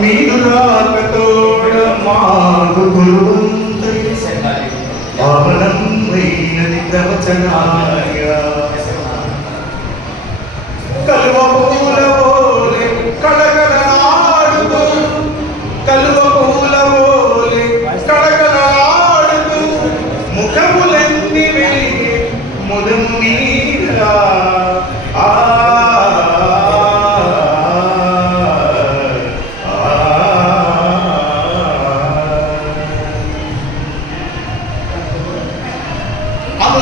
మీరు రాకతోడ మాకు గురువంతై పావనమైనది ప్రవచనాయ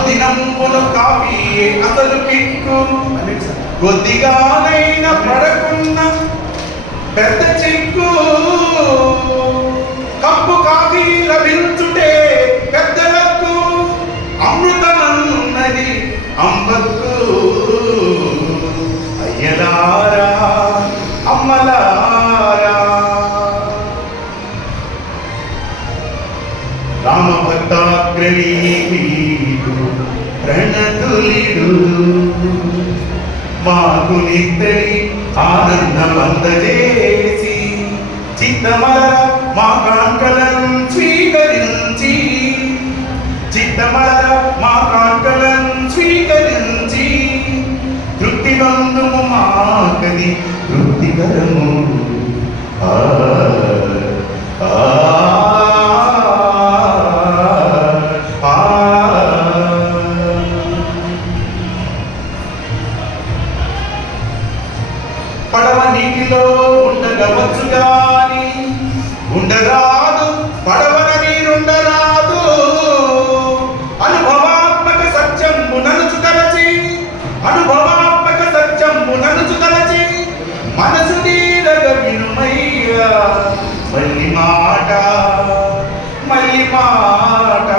అనుదినంబులు కావి అసలు కిక్కు కొద్దిగానైనా పడకున్న పెద్ద చెక్కు. కప్పు కాఫీ లభించుటే పెద్దలకు అమృతమన్నది అంబకు అయ్యలారా అమ్మలారా. రామభక్తాగ్రవీ మీకు మాకు నిద్రని ఆనందమందజేసి చిత్తమల మా కాంకలను స్వీకరించి చిత్తమల మా కాంకలను స్వీకరించి తృప్తి బంధుము మాకది తృప్తికరము. ఆ ఆ. పడవ నీటిలో ఉండగవచ్చు గాని. ఉండరాదు పడవన నీరుండరాదు. అనుభవాత్మక సత్యం నలుచు తలచి అనుభవాత్మక సత్యం నలుచు తలచి మనసు నీరగ వినుమయ్యా. మళ్ళీ మాట మళ్ళీ మాట.